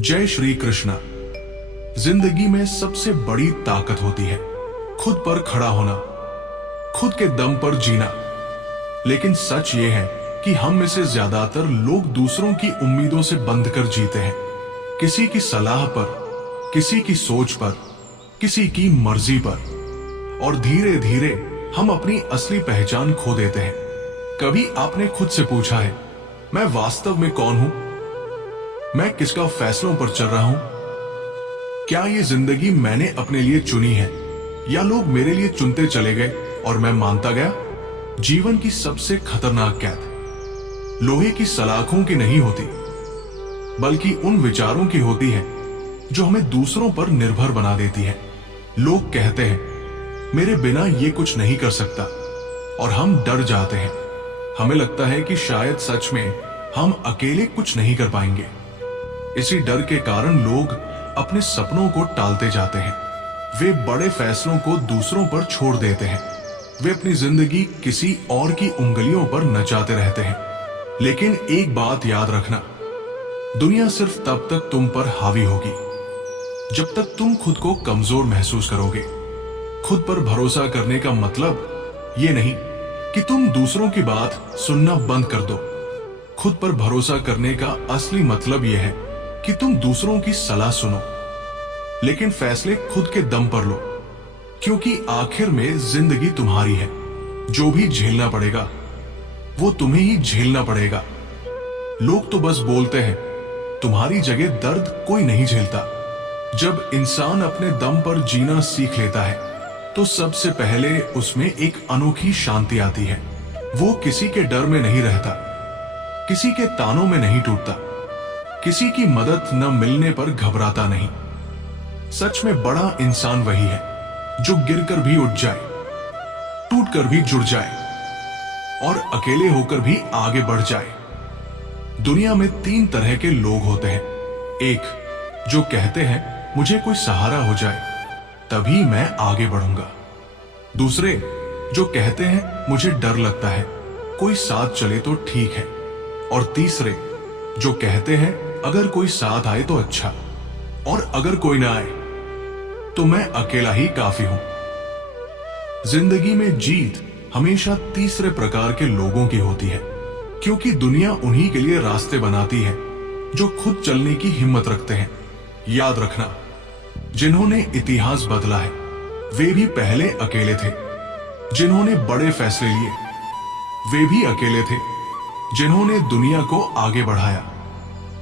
जय श्री कृष्णा। जिंदगी में सबसे बड़ी ताकत होती है खुद पर खड़ा होना, खुद के दम पर जीना। लेकिन सच ये है कि हम में से ज्यादातर लोग दूसरों की उम्मीदों से बंध कर जीते हैं। किसी की सलाह पर, किसी की सोच पर, किसी की मर्जी पर, और धीरे धीरे हम अपनी असली पहचान खो देते हैं। कभी आपने खुद से पूछा है, मैं वास्तव में कौन हूं? मैं किसका फैसलों पर चल रहा हूं? क्या ये जिंदगी मैंने अपने लिए चुनी है या लोग मेरे लिए चुनते चले गए और मैं मानता गया? जीवन की सबसे खतरनाक कैद लोहे की सलाखों की नहीं होती, बल्कि उन विचारों की होती है जो हमें दूसरों पर निर्भर बना देती है। लोग कहते हैं, मेरे बिना ये कुछ नहीं कर सकता, और हम डर जाते हैं। हमें लगता है कि शायद सच में हम अकेले कुछ नहीं कर पाएंगे। इसी डर के कारण लोग अपने सपनों को टालते जाते हैं। वे बड़े फैसलों को दूसरों पर छोड़ देते हैं। वे अपनी जिंदगी किसी और की उंगलियों पर नचाते रहते हैं। लेकिन एक बात याद रखना, दुनिया सिर्फ तब तक तुम पर हावी होगी जब तक तुम खुद को कमजोर महसूस करोगे। खुद पर भरोसा करने का मतलब ये नहीं कि तुम दूसरों की बात सुनना बंद कर दो। खुद पर भरोसा करने का असली मतलब यह है कि तुम दूसरों की सलाह सुनो, लेकिन फैसले खुद के दम पर लो, क्योंकि आखिर में जिंदगी तुम्हारी है। जो भी झेलना पड़ेगा वो तुम्हें ही झेलना पड़ेगा। लोग तो बस बोलते हैं, तुम्हारी जगह दर्द कोई नहीं झेलता। जब इंसान अपने दम पर जीना सीख लेता है तो सबसे पहले उसमें एक अनोखी शांति आती है। वो किसी के डर में नहीं रहता, किसी के तानों में नहीं टूटता, किसी की मदद न मिलने पर घबराता नहीं। सच में बड़ा इंसान वही है जो गिरकर भी उठ जाए, टूटकर भी जुड़ जाए, और अकेले होकर भी आगे बढ़ जाए। दुनिया में 3 तरह के लोग होते हैं। एक, जो कहते हैं मुझे कोई सहारा हो जाए तभी मैं आगे बढ़ूंगा। दूसरे, जो कहते हैं मुझे डर लगता है, कोई साथ चले तो ठीक है। और तीसरे, जो कहते हैं अगर कोई साथ आए तो अच्छा, और अगर कोई ना आए तो मैं अकेला ही काफी हूं। जिंदगी में जीत हमेशा तीसरे प्रकार के लोगों की होती है, क्योंकि दुनिया उन्हीं के लिए रास्ते बनाती है जो खुद चलने की हिम्मत रखते हैं। याद रखना, जिन्होंने इतिहास बदला है वे भी पहले अकेले थे। जिन्होंने बड़े फैसले लिए वे भी अकेले थे। जिन्होंने दुनिया को आगे बढ़ाया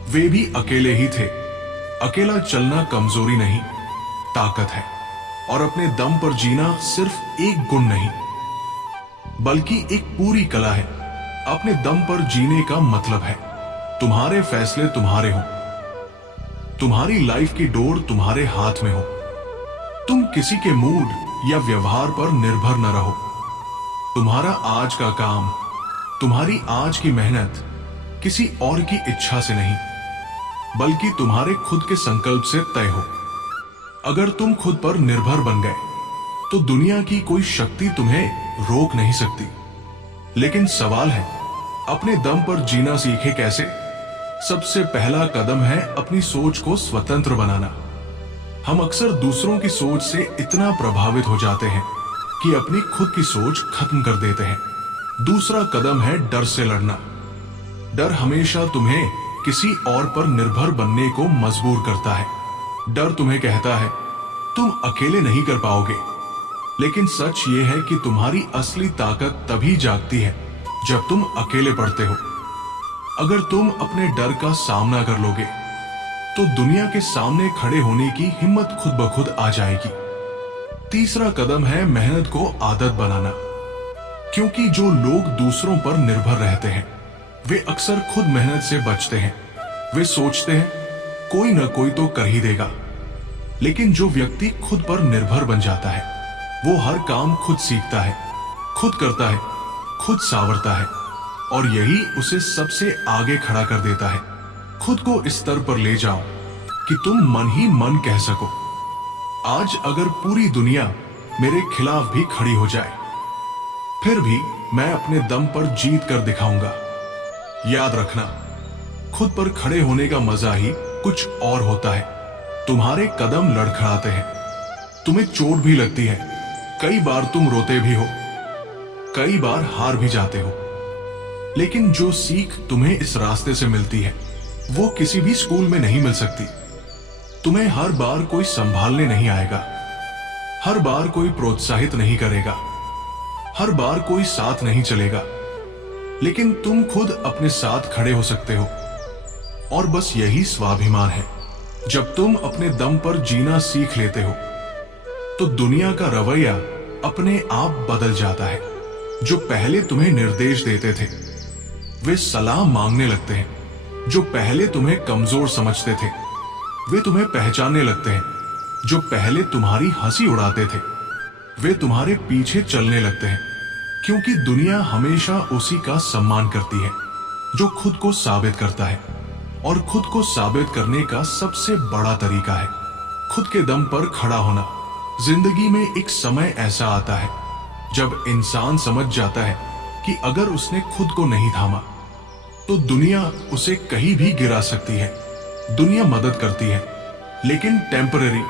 वे भी अकेले ही थे। अकेला चलना कमजोरी नहीं, ताकत है। और अपने दम पर जीना सिर्फ एक गुण नहीं, बल्कि एक पूरी कला है। अपने दम पर जीने का मतलब है तुम्हारे फैसले तुम्हारे हों, तुम्हारी लाइफ की डोर तुम्हारे हाथ में हो। तुम किसी के मूड या व्यवहार पर निर्भर न रहो। तुम्हारा आज का काम, तुम्हारी आज की मेहनत किसी और की इच्छा से नहीं, बल्कि तुम्हारे खुद के संकल्प से तय हो। अगर तुम खुद पर निर्भर बन गए तो दुनिया की कोई शक्ति तुम्हें रोक नहीं सकती। लेकिन सवाल है, अपने दम पर जीना सीखे कैसे? सबसे पहला कदम है अपनी सोच को स्वतंत्र बनाना। हम अक्सर दूसरों की सोच से इतना प्रभावित हो जाते हैं कि अपनी खुद की सोच खत्म कर देते हैं। दूसरा कदम है डर से लड़ना। डर हमेशा तुम्हें किसी और पर निर्भर बनने को मजबूर करता है। डर तुम्हें कहता है तुम अकेले नहीं कर पाओगे, लेकिन सच ये है कि तुम्हारी असली ताकत तभी जागती है जब तुम अकेले पड़ते हो। अगर तुम अपने डर का सामना कर लोगे तो दुनिया के सामने खड़े होने की हिम्मत खुद ब खुद आ जाएगी। तीसरा कदम है मेहनत को आदत बनाना, क्योंकि जो लोग दूसरों पर निर्भर रहते हैं वे अक्सर खुद मेहनत से बचते हैं। वे सोचते हैं कोई ना कोई तो कर ही देगा। लेकिन जो व्यक्ति खुद पर निर्भर बन जाता है वो हर काम खुद सीखता है, खुद करता है, खुद सावरता है, और यही उसे सबसे आगे खड़ा कर देता है। खुद को इस स्तर पर ले जाओ कि तुम मन ही मन कह सको, आज अगर पूरी दुनिया मेरे खिलाफ भी खड़ी हो जाए फिर भी मैं अपने दम पर जीत कर दिखाऊंगा। याद रखना, खुद पर खड़े होने का मजा ही कुछ और होता है। तुम्हारे कदम लड़खड़ाते हैं, तुम्हें चोट भी लगती है, कई बार तुम रोते भी हो, कई बार हार भी जाते हो। लेकिन जो सीख तुम्हें इस रास्ते से मिलती है वो किसी भी स्कूल में नहीं मिल सकती। तुम्हें हर बार कोई संभालने नहीं आएगा, हर बार कोई प्रोत्साहित नहीं करेगा, हर बार कोई साथ नहीं चलेगा, लेकिन तुम खुद अपने साथ खड़े हो सकते हो। और बस यही स्वाभिमान है। जब तुम अपने दम पर जीना सीख लेते हो तो दुनिया का रवैया अपने आप बदल जाता है। जो पहले तुम्हें निर्देश देते थे वे सलाह मांगने लगते हैं। जो पहले तुम्हें कमजोर समझते थे वे तुम्हें पहचानने लगते हैं। जो पहले तुम्हारी हंसी उड़ाते थे वे तुम्हारे पीछे चलने लगते हैं। क्योंकि दुनिया हमेशा उसी का सम्मान करती है जो खुद को साबित करता है। और खुद को साबित करने का सबसे बड़ा तरीका है खुद के दम पर खड़ा होना। जिंदगी में एक समय ऐसा आता है जब इंसान समझ जाता है कि अगर उसने खुद को नहीं थामा तो दुनिया उसे कहीं भी गिरा सकती है। दुनिया मदद करती है लेकिन टेम्पररी,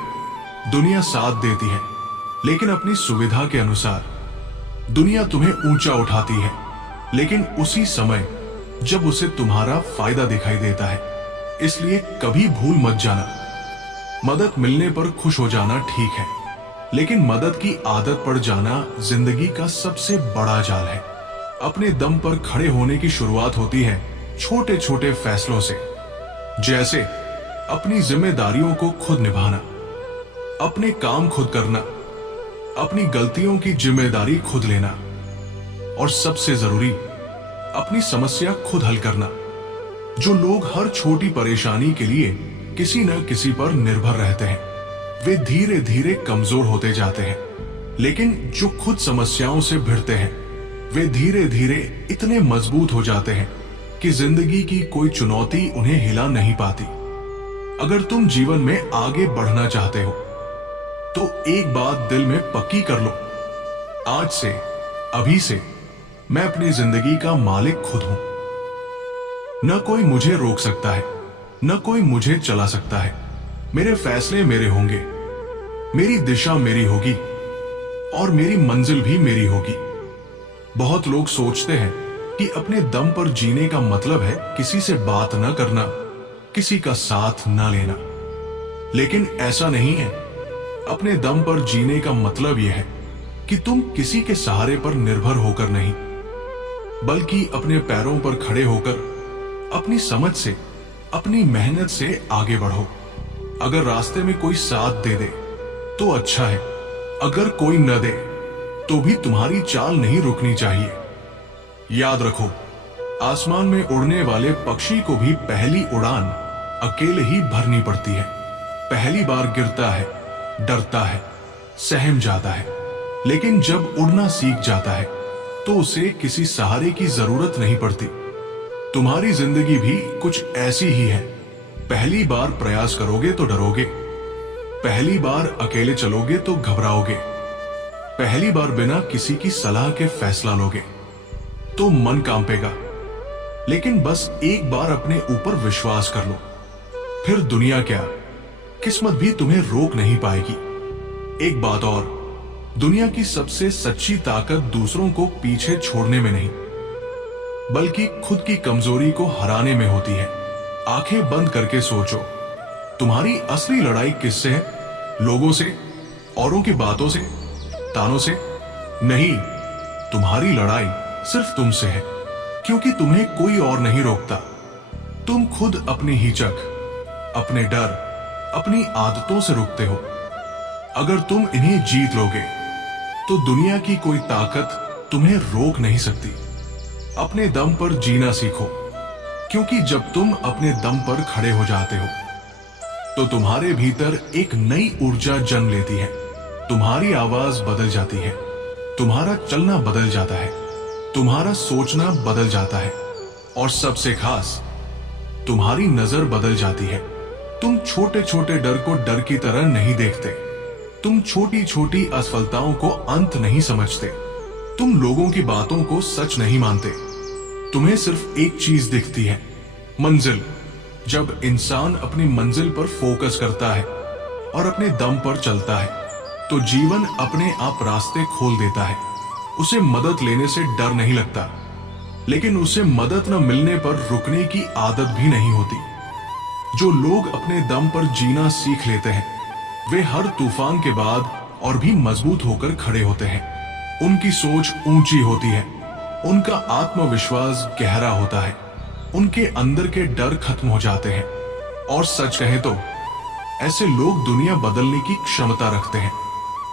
दुनिया साथ देती है लेकिन अपनी सुविधा के अनुसार। दुनिया तुम्हें ऊंचा उठाती है लेकिन उसी समय जब उसे तुम्हारा फायदा दिखाई देता है। इसलिए कभी भूल मत जाना, मदद मिलने पर खुश हो जाना ठीक है, लेकिन मदद की आदत पड़ जाना जिंदगी का सबसे बड़ा जाल है। अपने दम पर खड़े होने की शुरुआत होती है छोटे छोटे फैसलों से, जैसे अपनी जिम्मेदारियों को खुद निभाना, अपने काम खुद करना, अपनी गलतियों की जिम्मेदारी खुद लेना, और सबसे जरूरी अपनी समस्या खुद हल करना। जो लोग हर छोटी परेशानी के लिए किसी न किसी पर निर्भर रहते हैं वे धीरे धीरे कमजोर होते जाते हैं, लेकिन जो खुद समस्याओं से भिड़ते हैं वे धीरे धीरे इतने मजबूत हो जाते हैं कि जिंदगी की कोई चुनौती उन्हें हिला नहीं पाती। अगर तुम जीवन में आगे बढ़ना चाहते हो तो एक बात दिल में पक्की कर लो, आज से, अभी से मैं अपनी जिंदगी का मालिक खुद हूं। न कोई मुझे रोक सकता है, न कोई मुझे चला सकता है। मेरे फैसले मेरे होंगे, मेरी दिशा मेरी होगी और मेरी मंजिल भी मेरी होगी। बहुत लोग सोचते हैं कि अपने दम पर जीने का मतलब है किसी से बात न करना, किसी का साथ न लेना, लेकिन ऐसा नहीं है। अपने दम पर जीने का मतलब यह है कि तुम किसी के सहारे पर निर्भर होकर नहीं, बल्कि अपने पैरों पर खड़े होकर अपनी समझ से, अपनी मेहनत से आगे बढ़ो। अगर रास्ते में कोई साथ दे दे तो अच्छा है, अगर कोई न दे तो भी तुम्हारी चाल नहीं रुकनी चाहिए। याद रखो, आसमान में उड़ने वाले पक्षी को भी पहली उड़ान अकेले ही भरनी पड़ती है। पहली बार गिरता है, डरता है, सहम जाता है, लेकिन जब उड़ना सीख जाता है तो उसे किसी सहारे की जरूरत नहीं पड़ती। तुम्हारी जिंदगी भी कुछ ऐसी ही है। पहली बार प्रयास करोगे तो डरोगे, पहली बार अकेले चलोगे तो घबराओगे, पहली बार बिना किसी की सलाह के फैसला लोगे तो मन कांपेगा, लेकिन बस एक बार अपने ऊपर विश्वास कर लो, फिर दुनिया क्या, किस्मत भी तुम्हें रोक नहीं पाएगी। एक बात और, दुनिया की सबसे सच्ची ताकत दूसरों को पीछे छोड़ने में नहीं, बल्कि खुद की कमजोरी को हराने में होती है। आंखें बंद करके सोचो, तुम्हारी असली लड़ाई किससे है? लोगों से, औरों की बातों से, तानों से? नहीं, तुम्हारी लड़ाई सिर्फ तुमसे है, क्योंकि तुम्हें कोई और नहीं रोकता। तुम खुद अपनी हिचक, अपने डर, अपनी आदतों से रुकते हो। अगर तुम इन्हें जीत लोगे तो दुनिया की कोई ताकत तुम्हें रोक नहीं सकती। अपने दम पर जीना सीखो, क्योंकि जब तुम अपने दम पर खड़े हो जाते हो तो तुम्हारे भीतर एक नई ऊर्जा जन्म लेती है। तुम्हारी आवाज बदल जाती है, तुम्हारा चलना बदल जाता है, तुम्हारा सोचना बदल जाता है, और सबसे खास तुम्हारी नजर बदल जाती है। तुम छोटे छोटे डर को डर की तरह नहीं देखते, तुम छोटी छोटी असफलताओं को अंत नहीं समझते, तुम लोगों की बातों को सच नहीं मानते। तुम्हें सिर्फ एक चीज दिखती है, मंजिल, जब इंसान अपनी मंजिल पर फोकस करता है और अपने दम पर चलता है तो जीवन अपने आप रास्ते खोल देता है। उसे मदद लेने से डर नहीं लगता, लेकिन उसे मदद न मिलने पर रुकने की आदत भी नहीं होती। जो लोग अपने दम पर जीना सीख लेते हैं वे हर तूफान के बाद और भी मजबूत होकर खड़े होते हैं। उनकी सोच ऊंची होती है, उनका आत्मविश्वास गहरा होता है, उनके अंदर के डर खत्म हो जाते हैं। और सच कहें तो ऐसे लोग दुनिया बदलने की क्षमता रखते हैं,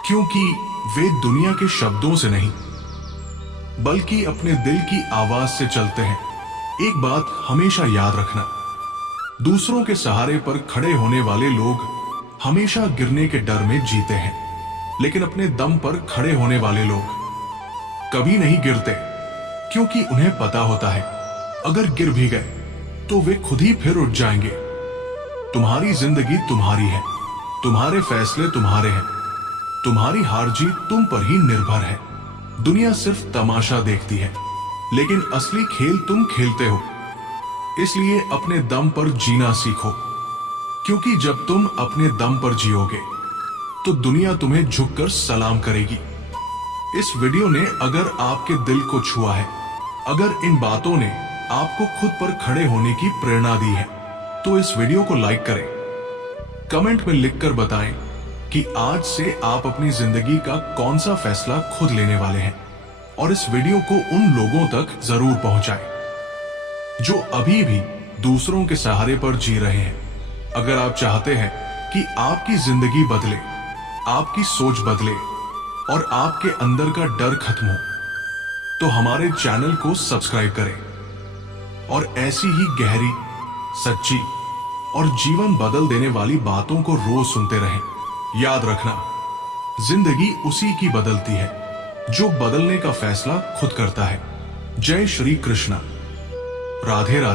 क्योंकि वे दुनिया के शब्दों से नहीं बल्कि अपने दिल की आवाज से चलते हैं। एक बात हमेशा याद रखना, दूसरों के सहारे पर खड़े होने वाले लोग हमेशा गिरने के डर में जीते हैं, लेकिन अपने दम पर खड़े होने वाले लोग कभी नहीं गिरते, क्योंकि उन्हें पता होता है अगर गिर भी गए तो वे खुद ही फिर उठ जाएंगे। तुम्हारी जिंदगी तुम्हारी है, तुम्हारे फैसले तुम्हारे हैं, तुम्हारी हार जीत तुम पर ही निर्भर है। दुनिया सिर्फ तमाशा देखती है, लेकिन असली खेल तुम खेलते हो। इसलिए अपने दम पर जीना सीखो, क्योंकि जब तुम अपने दम पर जियोगे तो दुनिया तुम्हें झुककर सलाम करेगी। इस वीडियो ने अगर आपके दिल को छुआ है, अगर इन बातों ने आपको खुद पर खड़े होने की प्रेरणा दी है, तो इस वीडियो को लाइक करें, कमेंट में लिखकर बताएं कि आज से आप अपनी जिंदगी का कौन सा फैसला खुद लेने वाले हैं। और इस वीडियो को उन लोगों तक जरूर पहुंचाएं जो अभी भी दूसरों के सहारे पर जी रहे हैं। अगर आप चाहते हैं कि आपकी जिंदगी बदले, आपकी सोच बदले और आपके अंदर का डर खत्म हो, तो हमारे चैनल को सब्सक्राइब करें और ऐसी ही गहरी, सच्ची और जीवन बदल देने वाली बातों को रोज सुनते रहें। याद रखना, जिंदगी उसी की बदलती है जो बदलने का फैसला खुद करता है। जय श्री कृष्णा, राधे राधे।